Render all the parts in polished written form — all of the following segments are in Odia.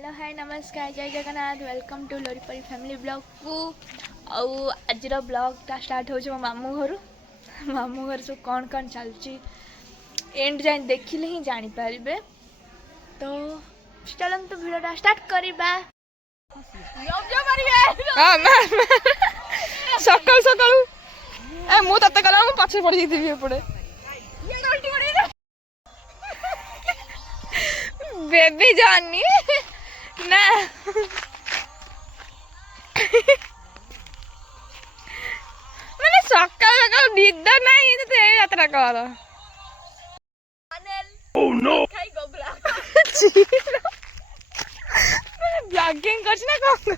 हेलो हाय नमस्कार जय जगन्नाथ वेलकम टू लोरीपरी फैमिली ब्लॉग को आज ब्लॉगटा स्टार्ट हो मामू घर सब कौन चलती एंड जाए देखिले ही जापर तो चलते भिडियोटा स्टार्ट करवा सकाल सकाल मु तते कला मु पछे पड़ जाइथिबी एपड़े बेबी जानी ना मैंने सकाल सकाल निद नहीं तो यात्रा कर ब्लॉगिंग कर ना कौन कर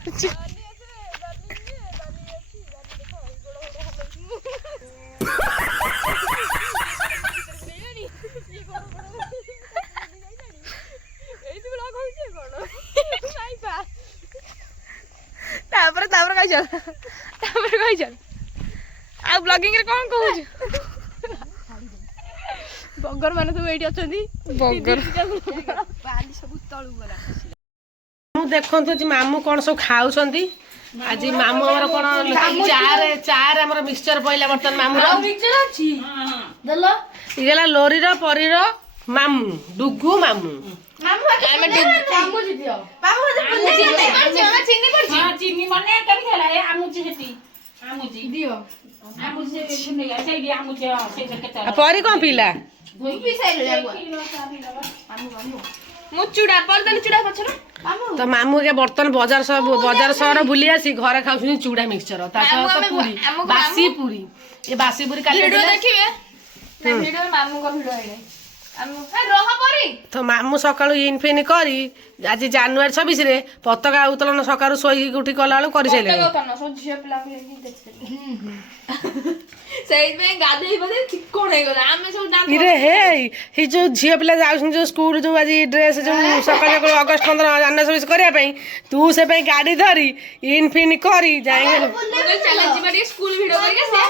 आ ब्लॉगिंग रे कौन कहू बगर माने सब एठी अछंदी बगर बाली सब तळु गला मु देखंतो जी मामू कोन सब खाउछंदी आज मामू हमर कोन चार हमर मिक्सचर पइला बर्तन मामू रो मिक्सचर अछि दलो इगला लोरी रो परी रो मामू डुगु मामू मामू मामू जी दियो मामू चीनी पड़छि हां चीनी मने कभी खेला ए आमुची हेती आमुची दियो आमुची से सुने या से आमुची से के परी कोन पीला धोई पी साइल लागो मामू मु चूड़ा परदन चूड़ा पछरो मामू तो मामू के बर्तन बाजार शहर बुली आसी घरे खाउछनी चूड़ा मिक्सचर ता तो पूरी बासी पूरी ए बासी पूरी काले वीडियो देखिबे ना वीडियो मामू को वीडियो आइले रह परी तो मामू सकाळु इनफिन करी आज जनवरी 26 रे पताका उतोलन सकाळु सोई उठी कला वाला करि सैले पताका सो झिया पिला के देखते सही में गाधई बदे चिकोण हे गला आमे सब नाम इरे हे जो झिया पिला जाउछन जो स्कूल जो आज ड्रेस जो सकाळ सकाळ अगस्त 15 जनवरी 26 करिया पई तू से पई गाड़ी धरी इनफिन करी जाएंगे चला जीवा स्कूल वीडियो करके से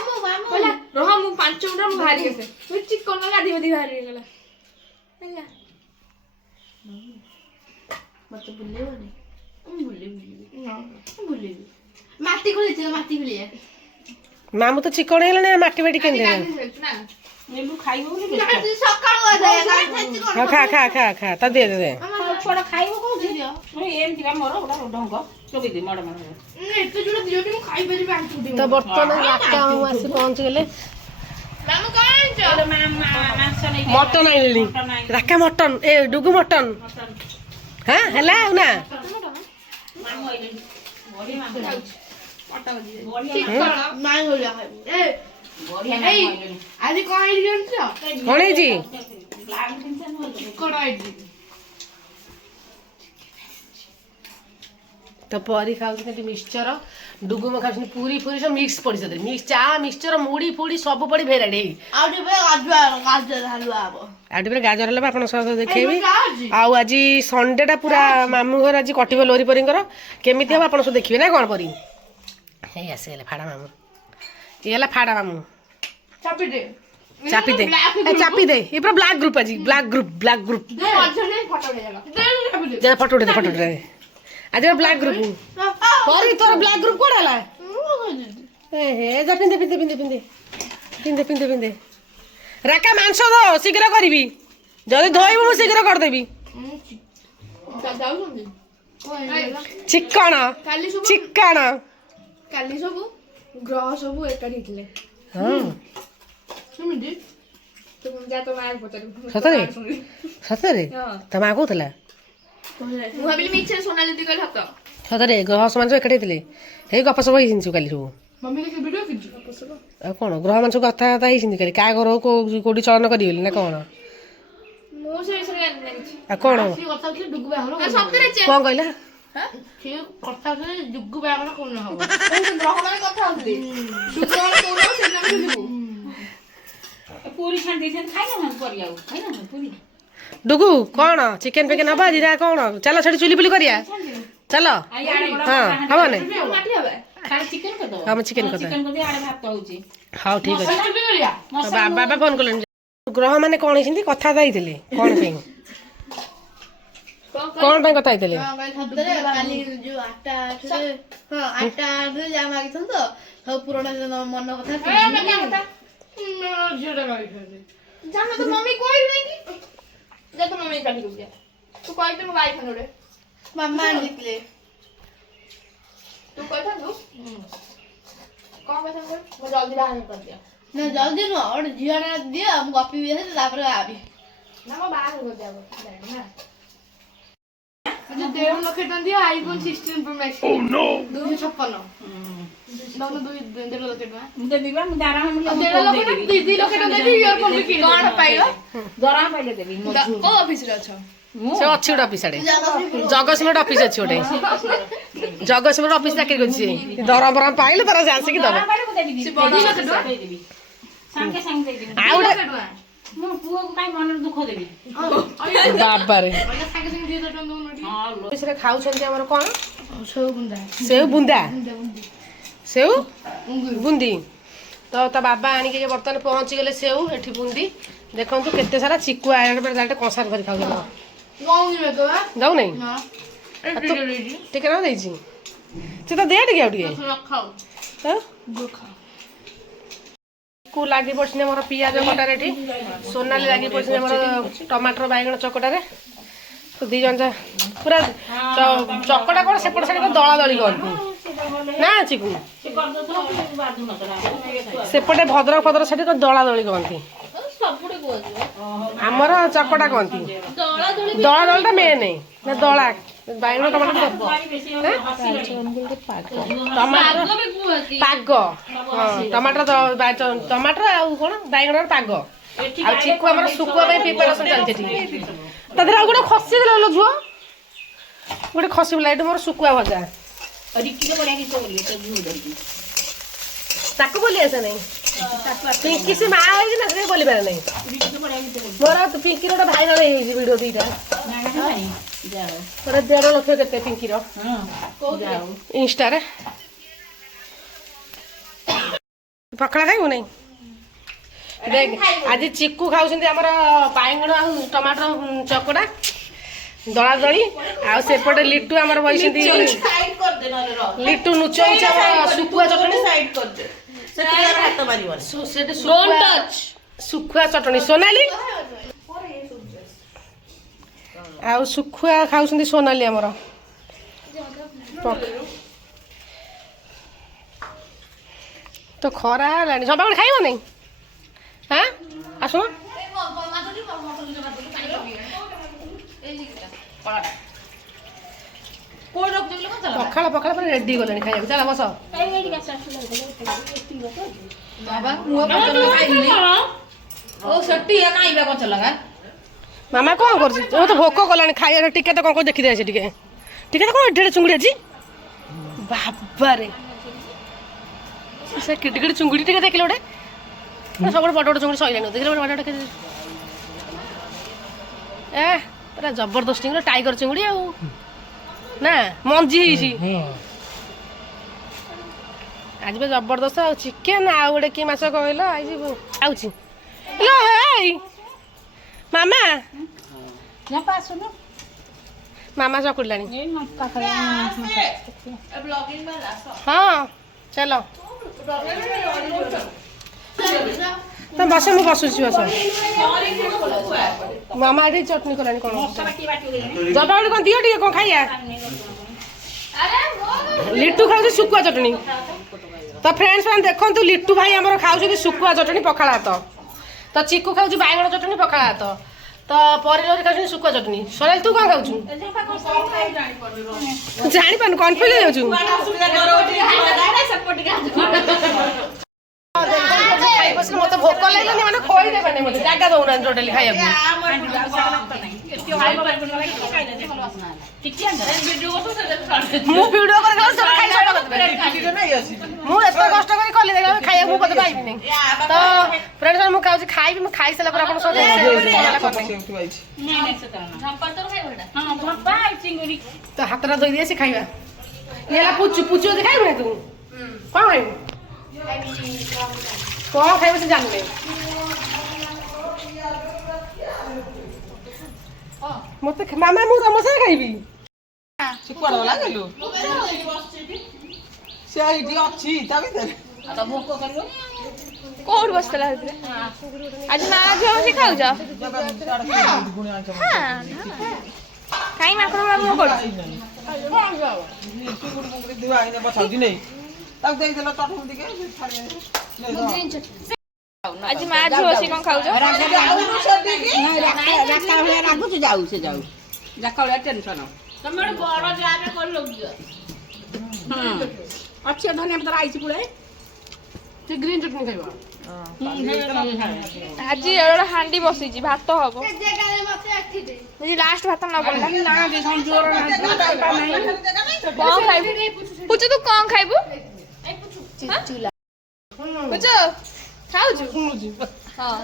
बोला रह मु 5 मिनट में बाहर गेसे तू चिकोण में गाधी बदी बाहर गेला नला मत बुल्ले वाले बुल्ले माटी खुली मामू तो चिकन हेले माटी बाटी केन दे नींबू खाइबो कि सकाळ आ खा खा खा खा ता दे दे छोड़ा खाइबो को दियो ओए एम दिरा मोर ओडा ढंग चोबी दे मड मड एते जुड़ा दियो कि खाइ बरी बांटू तो बर्तन राका हम आसी पहुंच गेले मामू कौन छ मांस नहीं मटन आइली राका मटन ए डुगु मटन हां हला ना मामू आइले बड़ी मामू पटा बजी चिकन मांग हो जा ए बढ़िया ना आइले आज कौन आइली जानछ कोने जी लाग टेंशन हो चिकन आइली तो परी खाउछन मिक्सचर डुगु में खाउछन पूरी पूरी सब मिक्स पड़ी सदे मिक्स चा मिक्सचर मुड़ी फुड़ी सब पड़ी भेराडे आउडी पे गाजर हलवा आबो आडी पे गाजर हलवा आपन सब देखेबी आउ आज संडे टा पूरा मामू घर आज कटिबो लोरी परिंकर केमिति हो आपन सब देखिबे ना कोन परी हे आसेले फाडा मामू येला फाडा मामू चापी दे चापी दे ये पूरा ब्लैक ग्रुप आज ब्लैक ग्रुप दे मझने फोटो ले जागा दे जा फोटो दे आज ब्लैक ग्रुप परी तोर ब्लैक ग्रुप कोड हला ए हे जा पिंदे राका मांस दो शीघ्र करबी जदी धोइबो मु शीघ्र कर देबी चिकन काली सब ग्रह सब एकाठी हितले हां सुन दे तुम जा तो मार पचर सतरे तमा कोथला मु भाबिली मिछे सोनाली दी कहल हत सतरे ग्रह समान जो एकाठी हितले हे गप सब हिंचु काली सब मम्मी के वीडियो किछ गप सब आ कोन ग्रह मान सब कथा कथा हिंचि काली का घर को कोडी चलन करिबेली ना कोन मो से विषय जानि ना किछ आ कोन की कथा कि डुगु बाहर सतरे कोन कहला हां की कथा कि डुगु बाहर कोन हबो कोन ग्रह माने कथा होतली डुगु माने कोन से नाम लिबो पूरी छांडी से खाइ ना परियाउ खाइ ना पूरी डुगु कौन चिकेन पेकेन हबा जीरा कौन चलो छड़ी चुली पुली करिया चलो हां हबो ने माटी हबे खाली चिकन कर दो हम चिकन कर दे आड़े भात होची हां ठीक है बाबा फोन करले ग्रह माने कोन हिंदी कथा दाइथिले कोन पे କଣ ପାଇଁ କଥା ହେଇଥିଲେ? କାଲି ଯୋଉ 8ଟା ଯାହା ମାଗିଛନ୍ତି ତ ସବୁ ପୁରୁଣା ମନ କଥା ଜାଣ ତ ମମି କହିବି କି ଯା ତ ମମି କାଟି ଦଉଛେ ତୁ କହିତେ ମୁଁ ଗାଈ ଖାନ ମାମା ଆଣିଥିଲେ ତୁ କହିଥାନ୍ତୁ କଣ କହିଥାନ୍ତୁ ମୁଁ ଜଲ୍ଦି ବାହାଘର କରିଦିଅ ନା ଜଲ୍ଦି ନୁହଁ ଗୋଟେ ଝିଅଟା ଦିଅ ମୁଁ ଗପିବି ତାପରେ ଆବି ନା ମୋ ବାହାଘର କରିଦିଅ ନା 1.5 ଲକ୍ଷ ଟଙ୍କା ଦିଅ iPhone 16 Pro Max 256 ଦଉନ 1.5 ଲକ୍ଷ ଟଙ୍କା ମୁଁ ଦେବି ବା ମୁଁ ଦରମା 1.5 ଲକ୍ଷ ଟଙ୍କା 2 ଲକ୍ଷ ଟଙ୍କା ଦେବି ଇୟରଫୋନ୍ ବି କିଣି କଣ ପାଇବ ଦରମା ପାଇଲେ ଦେବି କୋଉ ଅଫିସରେ ଅଛ ସେ ଅଛି ଗୋଟେ ଅଫିସ ଆଡେ ଜଗତସିଂହପୁର ଅଫିସ ଅଛି ଗୋଟେ ଜଗତସିଂହପୁର ଅଫିସ ଚାକିରି କରିଛି ଦରମା ପାଇଲେ ତାର ସେ ଆସିକି ଦବ ପାଇଲେ ମୁଁ ଦେବି ଦେଇଦେବି ସାଙ୍ଗେ ସାଙ୍ଗେ ଦେଇଦେବି ଆଉ ଗୋଟେ ମୋ ପୁଅକୁ କାଇଁ ମନରେ ଦୁଃଖ ଦେବି ବାବାରେ ସାଙ୍ଗେ ସାଙ୍ଗେ 2 ଲକ୍ଷ ଟଙ୍କା ଦଉନ ଅଫିସରେ ଖାଉଛନ୍ତି ଆମର କଣ ସବୁ ବୁନ୍ଦା ସେଉ ବୁନ୍ଦା ସେଉ ବୁନ୍ଦି ତ ତା ବାବା ଆଣିକି ବର୍ତ୍ତମାନ ପହଞ୍ଚିଗଲେ ସେଉ ଏଠି ବୁନ୍ଦି ଦେଖନ୍ତୁ କେତେ ସାରା ଚିକୁଆ ଡାଇରେକ୍ଟ କଂସାର ଧରି ଖାଉଛନ୍ତି ଦଉନାହିଁ ଟିକେ ନା ଦେଇଛି ସେ ତ ଦେ ଟିକେ ଆଉ ଟିକେ କୁ ଲାଗି ପଡ଼ିଛନ୍ତି ଆମର ପିଆଜ କଟାରେ ଏଠି ସୋନାଲି ଲାଗି ପଡ଼ିଛନ୍ତି ଆମର ଟମାଟର ବାଇଗଣ ଚକଟାରେ ତ ଦି ଜଣ ପୁରା ଚକଟା କ'ଣ ସେପଟ ସାଇଡ୍ ଦଳା ଦଳି କରନ୍ତି ନା ଚିକୁ ସେପଟେ ଭଦ୍ରକ ଫଦ୍ରକ ସେଠି ଦଳା ଦଳି କହନ୍ତି ଆମର ଚକଟା କହନ୍ତି ଦଳା ଦଳିଟା ମେନ୍ ନା ଦଳା ବାଇଗଣ ଟମାଟର ଟମାଟର ପାଗ ହଁ ଟମାଟର ଆଉ କ'ଣ ବାଇଗଣର ପାଗ ଆଉ ଚିକୁ ଆମର ଶୁଖୁଆ ପାଇଁ ପ୍ରିପାରେସନ୍ ଚାଲିଛି ଏଠି ତା ଦେହରେ ଆଉ ଗୋଟେ ଖସି ଦେଲା ଲୋ ଝୁଅ ଗୋଟେ ଖସି ପଡ଼ିଲା ଏଠି ମୋର ଶୁଖୁଆ ଭଜା ତାକୁ ବୋଲି ଆସେ ନାହିଁ ପିଙ୍କି ସେ ମା ହେଇଛି ନା ସେ ବୋଲି ପାରେ ନାହିଁ ମୋର ପିଙ୍କିର ଗୋଟେ ଭାଇରାଲ ହେଇଯାଇଛି ଭିଡ଼ିଓ ଦିଟା ପୁରା 1.5 ଲକ୍ଷ କେତେ ପିଙ୍କିର ଇନଷ୍ଟାରେ ପଖାଳ ଖାଇବୁ ନାହିଁ ଦେଖ ଆଜି ଚିକୁ ଖାଉଛନ୍ତି ଆମର ବାଇଗଣ ଆଉ ଟମାଟର ଚକଟା ଦଳା ଦଳି ଆଉ ସେପଟେ ଲିଟୁ ଆମର ବସିଛନ୍ତି ଲିଟୁ ନୁଚଉଛି ଆମର ଶୁଖୁଆ ଚଟଣି ଶୁଖୁଆ ଚଟଣି ସୋନାଲି ଆଉ ଶୁଖୁଆ ଖାଉଛନ୍ତି ସୋନାଲି ଆମର ତ ଖରା ହେଲାଣି ସବା ଗୋଟେ ଖାଇବ ନାଇଁ ହଁ ଆସୁନ ପଖାଳ ପଖାଳ ପରେ ରେଡି କଲେଣି ଖାଇବାକୁ ଚାଲ ବସ ମାମା କ'ଣ କରୁଛି ତ ଭୋକ କଲାଣି ଖାଇବା ଟିକେ ତ କ'ଣ ଦେଖିଦେ ଆସି ଟିକେ ଟିକେ ତ କ'ଣ ଏଠି ଚୁଙ୍ଗୁଡ଼ି ଅଛି ବାବାରେ ସେ କିଟି କିଟି ଚୁଙ୍ଗୁଡ଼ି ଟିକେ ଦେଖିଲେ ଗୋଟେ ସବୁବେଳେ ବଡ଼ ବଡ଼ ଚୁଙ୍ଗୁଡ଼ି ସଇଲାଣି ଦେଖିଲେ ଗୋଟେ ବଡ଼ ବଡ଼ ଏ ପୁରା ଜବରଦସ୍ତ ଚିଙ୍ଗୁଡ଼ି ଟାଇଗର ଚିଙ୍ଗୁଡ଼ି ଆଉ ନା ମଞ୍ଜି ହେଇଛି ଆଜି ବି ଜବରଦସ୍ତ ଆଉ ଚିକେନ ଆଉ ଗୋଟେ କି ମାଛ କହିଲ ଆଜି ଆଉଛି ହେଇ ମାମା ମାମା ଚକୁଡ଼ିଲାଣି ହଁ ଚାଲ ତମେ ବସ ମୁଁ ବସୁଛି ବସ ମାମା ଏଠି ଚଟଣି କଲାଣି କ'ଣ ଜବା କ'ଣ ଦିଅ ଟିକେ କ'ଣ ଖାଇବା ଲିଟୁ ଖାଉଛି ଶୁଖୁଆ ଚଟଣି ତ ଫ୍ରେଣ୍ଡସ୍ ମାନେ ଦେଖନ୍ତୁ ଲିଟୁ ଭାଇ ଆମର ଖାଉଛନ୍ତି ଶୁଖୁଆ ଚଟଣି ପଖାଳ ଭାତ ତ ଚିକୁ ଖାଉଛି ବାଇଗଣ ଚଟଣି ପଖାଳ ଭାତ ତ ପରିବାର ଖାଉଛନ୍ତି ଶୁଖୁଆ ଚଟଣି ସୋନାଲି ତୁ କ'ଣ ଖାଉଛୁ ଜାଣିପାରୁନୁ କନଫ୍ୟୁଜ୍ ହେଇଯାଉଛୁ ମତେ ଭୋକ ଲାଗିଲାନି ମାନେ ଖୋଇଦେବେନି ମତେ ଜାଗା ଦଉନାହାନ୍ତି ଟୋଟାଲି ଖାଇବାକୁ ମୁଁ ଭିଡ଼ିଓ କରି ମୁଁ ଏତେ କଷ୍ଟ କରି କଲି ଦେଖିଲା ଖାଇବାକୁ ମୁଁ ବୋଧେ ପାଇବିନି ତ ଫ୍ରେଣ୍ଡସ୍ ମୁଁ ଖାଉଛି ଖାଇବି ମୁଁ ଖାଇସାରିଲା ପରେ ଆପଣଙ୍କ ତ ହାତଟା ଧୋଇ ଦେଇଛି ଖାଇବା ଇଏ ହେଲା ପୁଚୁ ପୁଚୁ ଯଦି ଖାଇବୁ ନା ତୁ କ'ଣ ଖାଇବୁ କ'ଣ ଖାଇବ ସେ ଜାଣିଲେ ମତେ ମାମା ମୁଁ ତମ ସାଙ୍ଗେ ଖାଇବି। ସେ କୁଆଡେ ଗଲା ଗେଲୁ ସେ ଏଇଠି ଅଛି ତା ଭିତରେ କୋଉଠି ବସିଥିଲା ସେଥିରେ ଆଜି ମା ଝିଅ ବସି ଖାଉଛ? କାଇଁ ମାଙ୍କଡ ଗୁଡା ମୁହଁ କରୁ? ବସାଉଛି ନେଇ ତାକୁ ଦେଇଦେଲ ଚଟଣି ଟିକେ ଆଜି ମା ଝିଅ ବସି କଣ ଖାଉଛ? ରାଗୁଛୁ ଯାଉ ସେ ଯାଉ ଯାକଳିଆ ଟେନସନ ଅଛି ଧନିଆ ପତ୍ର ଆଇଛି ପୁଳେ ସେ ଗ୍ରୀନ୍ ଚଟଣି ଖାଇବ। ଆଜି ଏଡେ ହାଣ୍ଡି ବସିଛି ଭାତ ହବ ଆଜି ଲାଷ୍ଟ ଭାତ ନ ପଡିଲା କଣ ଖାଇବୁ? ପୁଚୁ ତୁ କଣ ଖାଇବୁ? ପୁଚୁ ଖାଉଛୁ? ହଁ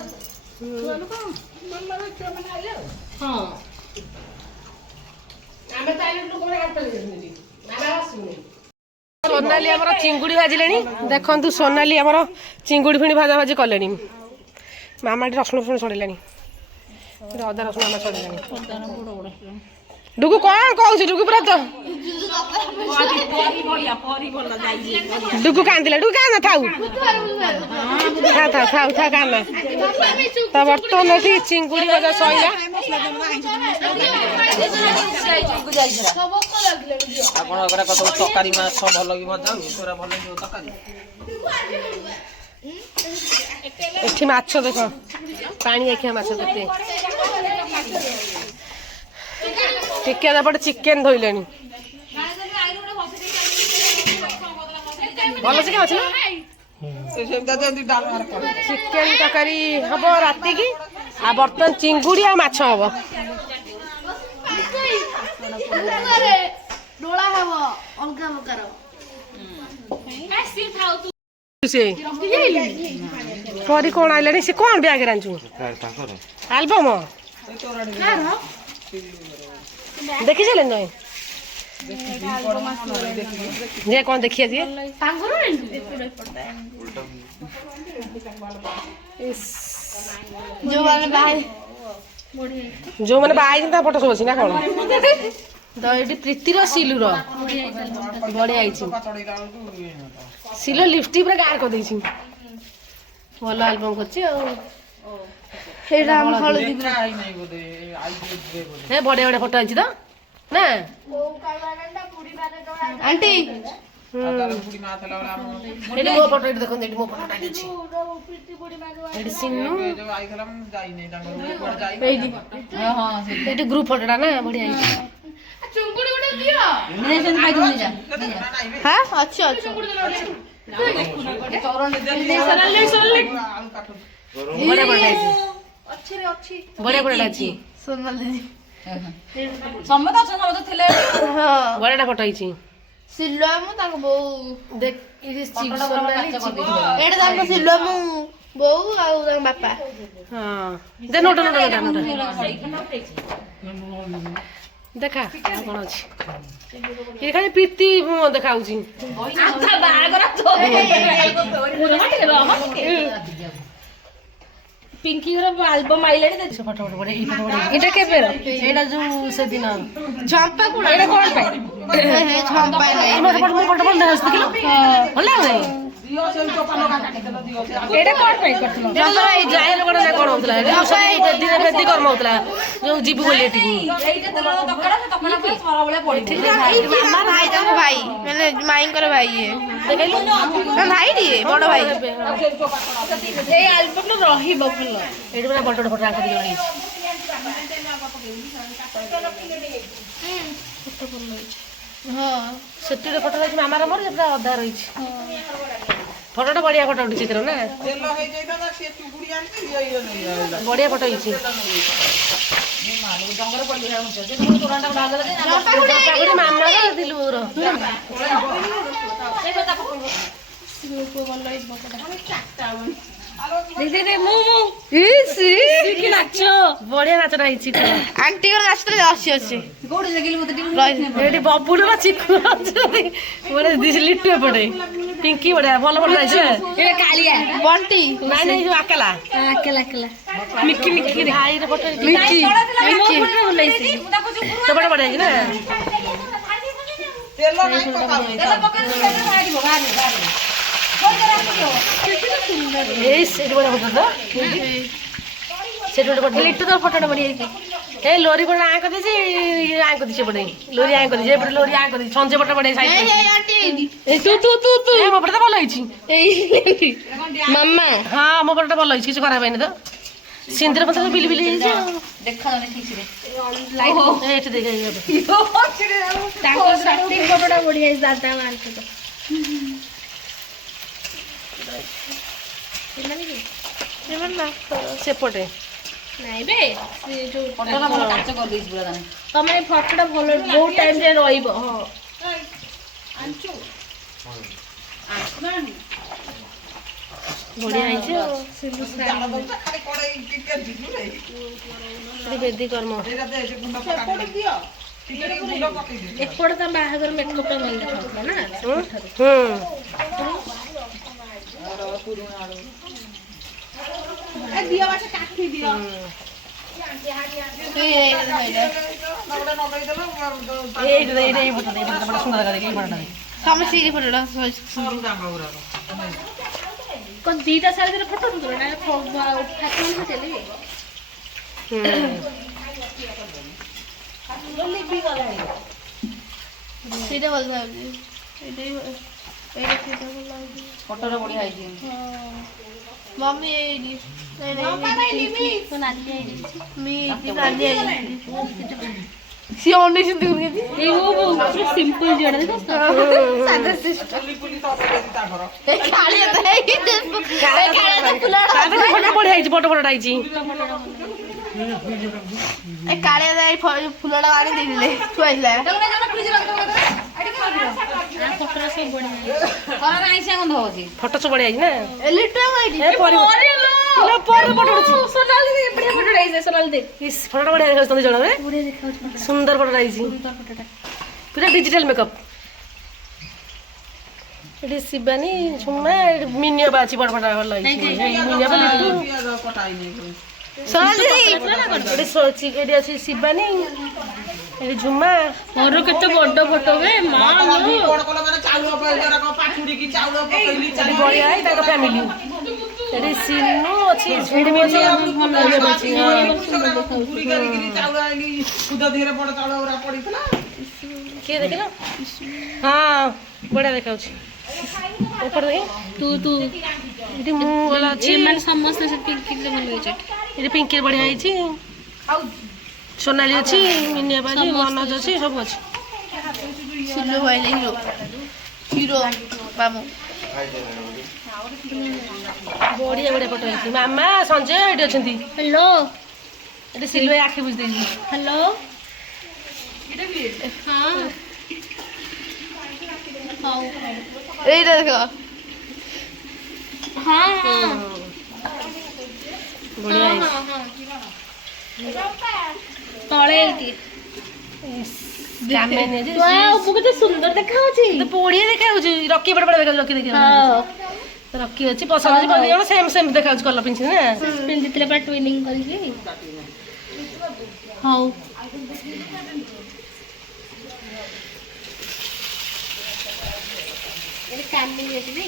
सोनाली आमर चिंगुड़ी भाजिले देखु सोनाली आमर चिंगुड़ी फिणी भाजा भाजी कले मामा रसुण फुण छड़े अदा रसुण आम छड़े डुगु कौन कहू डुगु पूरा तो डुगु कांदिला डुगु कांदा थाऊ था कांदा तो बर्तमान एटी चिंगुड़ी भाजा सईला ଆପଣଙ୍କର କତ ତରକାରୀ ମାଛ ଭଲ କି ଭଜା ପୁରା ଭଲ କି ତରକାରୀ एठी माछ देख पानी देखिया माछ केते टिके दपटे चिकेन धोइलेनी भल चिकेन अछि चिकेन तकारी हबो राती की आ बर्तन चिंगुड़ी आ माछ हबो डोला हबो अलगा प्रकार से परी कौन आइलानी से कौन बैग रांचू एल्बम देखी चले न जे कौन देखिए जी जो मैंने बाई फोटो सब अच्छी ना कौन तो ये प्रीतिर सिलुर बढ़िया सिलो लिपस्टिक पूरा गार कर देछि भल एल्बम करछि आ हेडा हम हळदी हे बड़े बड़े फोटो अछि त ना आंटी एडी मो फोटो एडी देखन एडी मो फोटो अछि एडी सिन्नू हां एडी ग्रुप फोटोडा ना बढ़िया अछि चुंगुड़ी उडे दियो नेसन खाइ दुनी जा हां अच्छा अच्छा बड़े बड़े बड़े बड़े अछि समता समता थिले बड़ेटा फोटो अछि सिल्वा मु ताको बो देख इज सोनाली एडा ताको सिल्वा मु बो आ ताको बापा हां दे नोट नोट देखा कौन अच्छी ये खाली प्रीति देखा पिंकी एल्बम आइले फोटो फोटो एटा केबेर एटा जो से दिन झंपा कुडा एटा कोन पे झंपा नै मो फोटो बोल दे देखिलो होला नै एटा कोन पे करथलो जंपा ए जाय लोगडा ना कोन होतला एटा एटा दिन बेदी कर्म होतला जो जीव बोली एटी एटा तेल तकड़ा से तकड़ा पे थरा बळे पड़ी मामा भाई ताको भाई माने माई कर भाई है देखैलो भाई दिए बड़ भाई ए एल्बम न रही बफल एटी बड़ा फोटो फोटो आंक दी जोड़ी हां सेटी रे फोटो रही मामा रे मोर जेटा अधा रही फोटोटा बढ़िया फोटो उठी चित्र ना तेल हे जाइता ना से चुगुड़ी आनती बढ़िया फोटो हिची डंगर पड़ी गया मुझे जे मोर तोराटा डाल दे पागड़ी मामा का दिलु रो देखो ताको को मन लई बकटा ବଢିଆ ନାଚଟା ହେଇଛି ଆଣ୍ଟିଙ୍କର ନାଚରେ ଅଛି ଅଛି ଏଠି ବବୁଲ ଚିକୁ ଅଛନ୍ତି ଗୋଟେ ଲିଟୁ ଏପଟେ ପିଙ୍କି ବଢିଆ ଭଲ ଭଲ ହେଇଛି ବଣ୍ଟି ନାଇଁ ନାଇଁ ଯୋଉ ଆକାଲା ମିକି ମିକି ଭାଇର ଫଟୋ ମିକି ସେପଟେ ବଢିଆ ହେଇଛି ନା ଏଇ ସେଠି ବଢିଆ ଫଟୋ ତ ସେଠି ଗୋଟେ ଲିଟୁ ତ ଫଟୋଟା ବଢିଆ ହେଇଛି ଏ ଲୋରି ପଟେ ଆଁ କରିଦେଇଛି ଆଁ କରିଦେଇଛି ଏପଟେ ଲୋରି ଆଁ କରିଦେଇଛି ଏପଟେ ଲୋରି ଆଁ କରିଦେଇଛି ସଞ୍ଜୟ ପଟେ ବଢିଆ ସାଇଡ୍ ମୋ ପଟେ ତ ଭଲ ହେଇଛି ମାମା ହଁ ମୋ ପଟେ ଭଲ ହେଇଛି କିଛି ଖରାପ ହେଇନି ତ ସିନ୍ଦୁର ପତ୍ର ବିଲି ବିଲି ହେଇଛି ଆଉ ଏଠି ଦେଖ ଫଟୋଟା ବଢିଆ ହେଇଛି ଦାଦା ମାଆଙ୍କ ତ ସେପଟେ ନାଇଁ ବେ ସେ ଯୋଉ ତମେ ଫଟୋଟା ଭଲ ବହୁତ ଟାଇମ ଯାଏ ରହିବ ହଁ ବଢିଆ ହେଇଛି ଆଉ ବେଦି କର୍ମ ଏପଟେ ତା ବାହାଘର ମେକଅପ୍ ଟା ଭଲ ଦେଖାଉଥିଲା ନା ସମସ୍ତେ ଫଟୋଟା କଣ ଦିଟା ସାଇଜରେ ଫଟୋ ଉଠୁଥିଲା ନା ଠାକୁରଙ୍କ ଚାଲି ସେଇଟା ଭଲ ଲାଗୁଛି ଫଟୋଟା ବଢିଆ ହେଇଛି ମମି ଏଇଠି ସିଏ ଅନେଇଛନ୍ତି ସିମ୍ପଲ ଝିଅଟା ଦେଖ ବଢିଆ ହେଇଛି ବଡ ବଡ ହେଇଛି କାଳିଆ ଫୁଲଟା ଆଣି ଦେଇଥିଲେ ଛୁଆଇଥିଲା ଫଟୋ ସବୁ ବଢିଆ ହେଇଛି ନା ଫଟୋ ବଢିଆ ଦେଖାଉଛି ଜଣ ସୁନ୍ଦର ଫଟୋ ହେଇଛି ପୁରା ଡିଜିଟାଲ ମେକଅପ୍ ଏଠି ଶିବାନୀ ଝୁମା ଏଠି ମିନିଆ ବା ଅଛି ବଡ ବଡ ଭଲ ହେଇଛି ମିନିଆ ଏଠି ଅଛି ଶିବାନୀ ଏଠି ଝୁମା ମୋର କେତେ ବଡ ଫଟୋ ବେ ମା ବଢିଆ ତାଙ୍କ ଫ୍ୟାମିଲି ଏଠି ସିନୁ ଅଛି ଝୁମି ଅଛି କିଏ ଦେଖିଲ ହଁ ବଢିଆ ଦେଖାଉଛି ଏଠି ମୁଁ ଭଲ ଅଛି ସମସ୍ତେ ପିଙ୍କିରେ ଭଲ ହେଇଛି ଏଠି ପିଙ୍କିରେ ବଢିଆ ହେଇଛି ସୋନାଲି ଅଛି ମିନିଆ ବାଲି ମନୋଜ ଅଛି ସବୁ ଅଛି ସିଲୁ ଭାଇ ହିରୋ ହିରୋ ମାମୁ ବଢିଆ ବଢିଆ ଫଟୋ ହେଇଛି ମାମା ସଞ୍ଜୟ ଏଠି ଅଛନ୍ତି ହ୍ୟାଲୋ ଏଠି ସିଲୁ ଭାଇ ଆଖି ବୁଝି ଦେଇଛି ହ୍ୟାଲୋ ହଁ ହଉ ଏଇଟା ଦେଖ ହଁ ହଁ ବଢିଆ ହେଇଛି ତଳେ ଏଇଠି କେତେ ସୁନ୍ଦର ଦେଖାଉଛି ବଢିଆ ଦେଖାଉଛି ରକି ବଡ ବଡ ଦେଖାଉଛି ରକି ଦେଖ ରକି ଅଛି ପସନ୍ଦ ଅଛି ଜଣ ସେମ୍ ସେମ୍ ଦେଖାଉଛି କଲର ପିନ୍ଧି ନା ପିନ୍ଧିଥିଲେ ପୁରା ଟ୍ୱିନିଂ କରିକି ହଉ କାଲି ଯାଇଥିଲି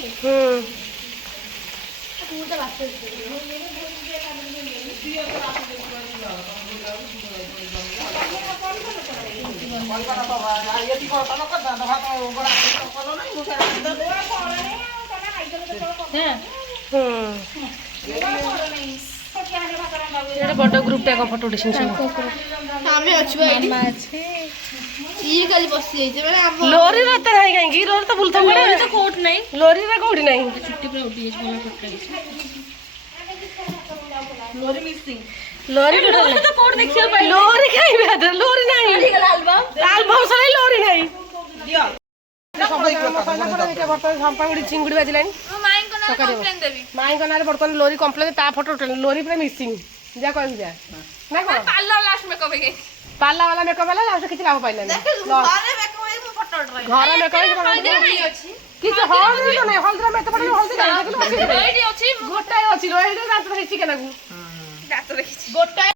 ବଡ ଗ୍ରୁପ ଟା ଫଟୋ ଉଠେଇଛନ୍ତି ଆମେ ଅଛୁ ଇଏ ଖାଲି ବସି ଯାଇଛି ମାନେ ଆମ ଲୋରି ରାତ ନାହିଁ କାହିଁକି ଲୋରି ତ ବୁଲୁଥିବ କୋଉଠି ନାହିଁ ଲୋରି ରା କୋଉଠି ନାହିଁ ଚୁଟି ପୁରା ଉଠି ଯାଇଛି ଭଲ ଫଟୋ ହେଇଛି ଲୋରି ତ କୋଉଠି ଦେଖିବାକୁ ପାଇଲି ଲୋରି ଖାଇବେ ଲୋରି ନାହିଁ ଆଲବମ୍ ସରେ ଲୋରି ନାହିଁ ଚିଙ୍ଗୁଡି ବାଜିଲାଣି ମୋ ମାଇଙ୍କ ତରକାରୀ ହବ ମାଇଙ୍କ ନାଁରେ ବର୍ତ୍ତମାନ ଲୋରି କମ୍ପ୍ଲେନ୍ ତା ଫଟୋ ଉଠେଇଲେ ଲୋରି ପୁରା ମିସିଂ ଯା କହିବୁ ଯା ନା କଣ ପାର୍ଲର ବାଲା ମେକଅପ୍ ହେଲା ଲାଷ୍ଟ କିଛି ଲାଭ ପାଇଲାନି ଘର ମେକଅପ୍ କିଛି ହଳଦୀ ତ ନାହିଁ ହଳଦୀର ମେକଅପ୍ ହଳଦୀ ଗୋଟାଏ ଅଛି ରୋହିତ ଦାନ୍ତ ଦେଖିଛି କେନାକୁ ଗୋଟାଏ